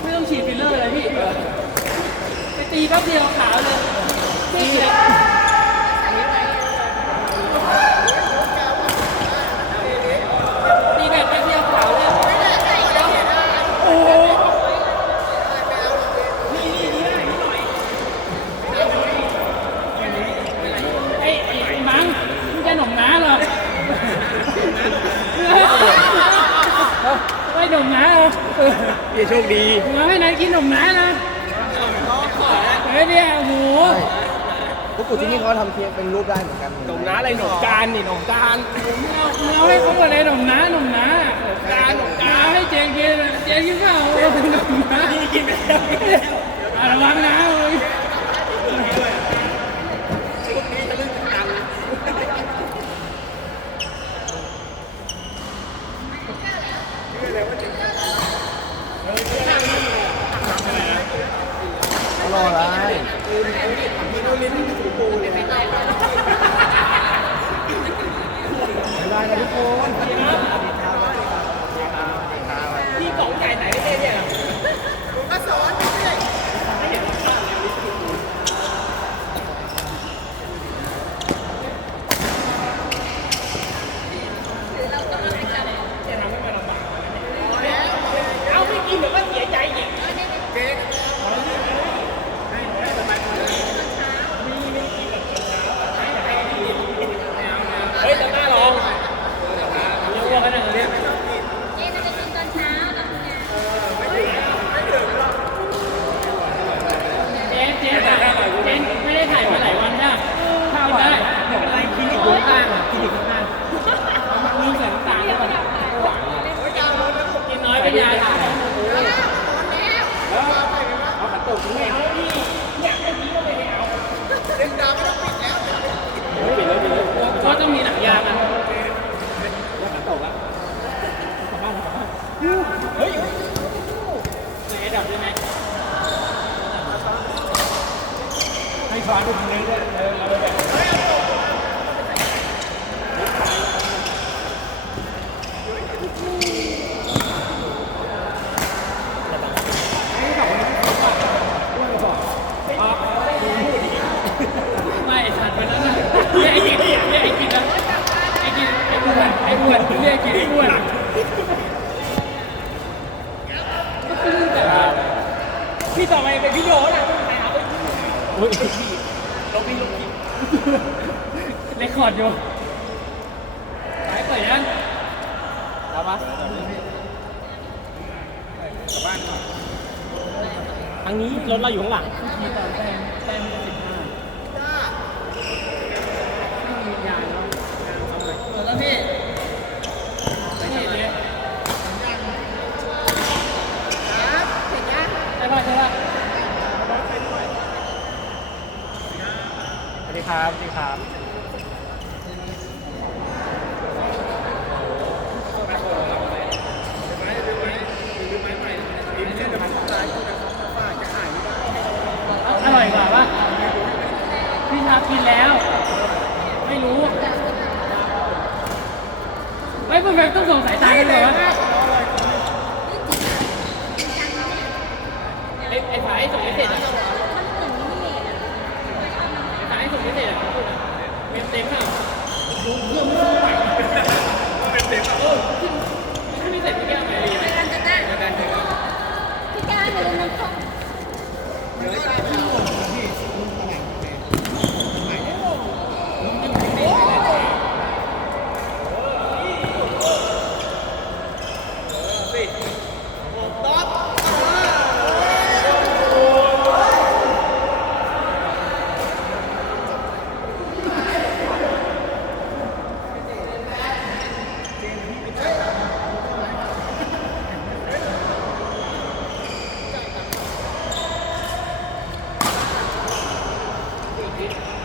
ไม่ต้องฉีดฟิลเลอร์เลยพี่ไปตีแป๊บเดียวขาวเลยตีตีแบบแป๊บเดียวขาวเลยโอ้โหไอ้ไอ้ไอ้มังมึงจะหนุ่มน้าเหรอไมหนุ่มน้าเหรอพี่โชคดีมาให้นายกินขนุ่มน้านะเฮ้ยเนี่ยโอ้โหพวกกูที่นี่เขาทำเค้กเป็นรูปได้เหมือนกันหนมน้าอะไรหนมการนี่หนมการมึงเอาให้เขาหมดเลยหนุ่มน้าหนุ่มน้าการขนุ่มน้าให้เจงกินเจงกินเปล่าหนุ่มน้ากินไปแล้วระวังนะเว้ย รออะไรบ๊ายบายนะทุกคน พี่กล่องใหญ่ไหนไม่ได้เนี่ย เอาไม่กินเดี๋ยวก็เสียใจอีกเฮ้ยจะน่าลองเดี๋ยวว่ากันนะเนี่ย เจ๊จะไปกินตอนเช้ากับคุณยาย เจงเจงอะเจงไม่ได้ถ่ายมาหลายวันใช่ไหมข้าวได้ไม่เป็นไรคลินิกอยู่ข้างอะคลินิกข้างมีเสริมต่างด้วยกินน้อยเป็นยาถ่าย เอาขันโตกทิ้งไงเอาพี่อยากให้พี่ก็ไม่ให้เอาเล่นดาวไม่ต้องปิดแล้วปิดแล้วปิดแล้ว ก็ต้องมีหนังยางอะ ขันโตกแล้วเฮ้ย ในระดับ ได้ไหมให้ช้อนดูนี้ด้วยเออเราแบบไม่สัตว์มันนั่นน่ะเรียกไอ้กินเรียกไอ้กินนะไอ้กินไอ้อ้วนไอ้อ้วนเรียกไอ้กินไอ้อ้วน ต่อไปเป็นพี่โยนะไปหาไปโอ้ยลงพี่ลงพี่เรคคอร์ดอยู่สายเปิดยังเอาปะทางนี้รถเราอยู่ข้างหลัง มีตอนแต้มแต้มสิบห้าไม่มียาแล้วหมดแล้วพี่ไม่เห็นเลยได้ป่ะใช่ป่ะ สวัส ดีครับสวัสดีครับอร่อยกว่าป่ะพี่ทับกินแล้ว ไม่รู้ ไม่พวกแบบต้องส่งสายตากันเลยวะ Oh, อ้า